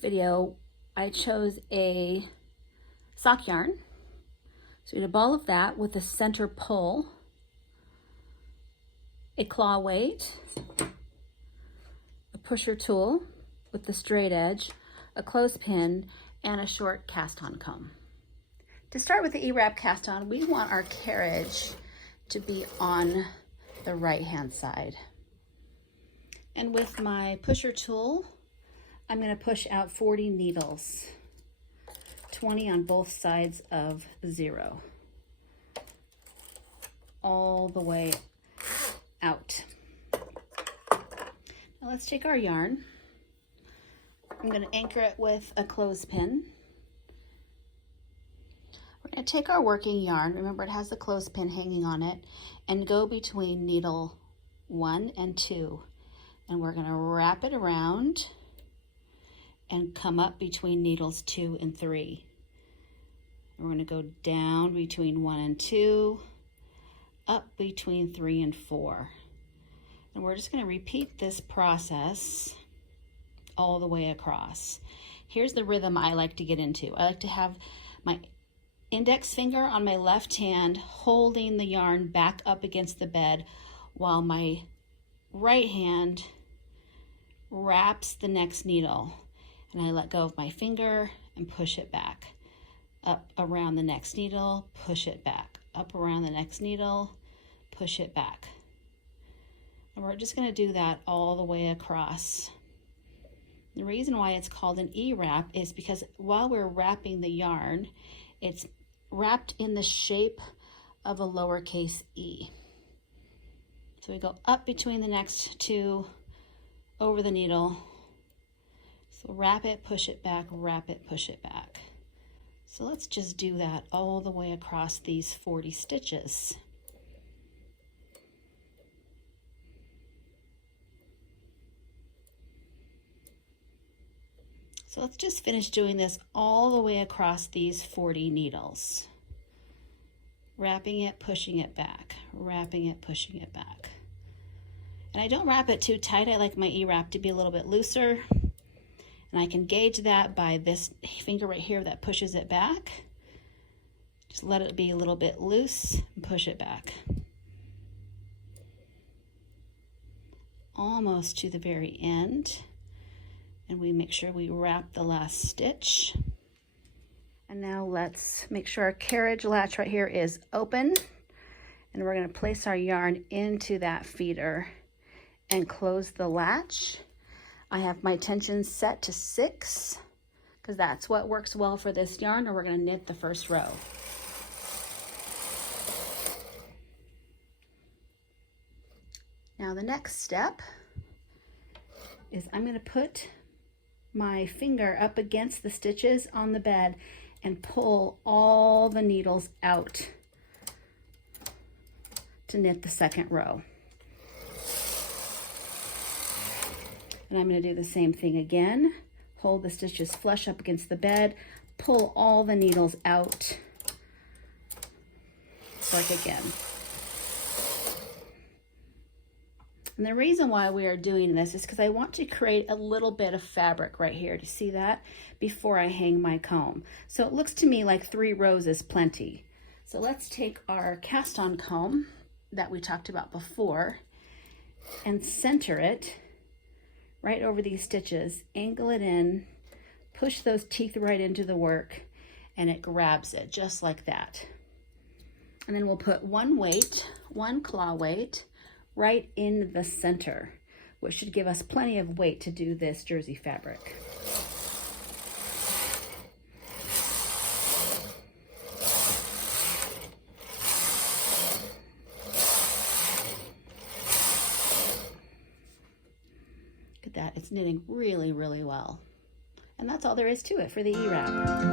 video, I chose a sock yarn. So we did a ball of that with a center pull, a claw weight, a pusher tool with the straight edge, a clothespin, and a short cast-on comb. To start with the eWrap cast-on, we want our carriage to be on the right-hand side. And with my pusher tool, I'm going to push out 40 needles, 20 on both sides of 0, all the way out. Now let's take our yarn. I'm going to anchor it with a clothespin. We're going to take our working yarn, remember it has the clothespin hanging on it, and go between needle 1 and 2. And we're going to wrap it around and come up between needles 2 and 3. And we're going to go down between 1 and 2, up between 3 and 4. And we're just going to repeat this process all the way across. Here's the rhythm I like to get into. I like to have my index finger on my left hand holding the yarn back up against the bed while my right hand wraps the next needle. And I let go of my finger and push it back. Up around the next needle, push it back. Up around the next needle, push it back. And we're just going to do that all the way across. The reason why it's called an eWrap is because while we're wrapping the yarn, it's wrapped in the shape of a lowercase e. So we go up between the next two, over the needle. So wrap it, push it back, wrap it, push it back. So let's just do that all the way across these 40 stitches. So let's just finish doing this all the way across these 40 needles. Wrapping it, pushing it back, wrapping it, pushing it back. And I don't wrap it too tight. I like my eWrap to be a little bit looser. And I can gauge that by this finger right here that pushes it back. Just let it be a little bit loose and push it back. Almost to the very end. And we make sure we wrap the last stitch. And now let's make sure our carriage latch right here is open. And we're going to place our yarn into that feeder and close the latch. I have my tension set to 6 because that's what works well for this yarn, or we're going to knit the first row. Now the next step is I'm going to put my finger up against the stitches on the bed and pull all the needles out to knit the second row. And I'm going to do the same thing again. Hold the stitches flush up against the bed, pull all the needles out. Work again. And the reason why we are doing this is because I want to create a little bit of fabric right here. Do you see that? Before I hang my comb. So it looks to me like 3 rows is plenty. So let's take our cast-on comb that we talked about before and center it right over these stitches, angle it in, push those teeth right into the work, and it grabs it just like that. And then we'll put one claw weight, right in the center, which should give us plenty of weight to do this jersey fabric. Look at that, it's knitting really, really well. And that's all there is to it for the eWrap.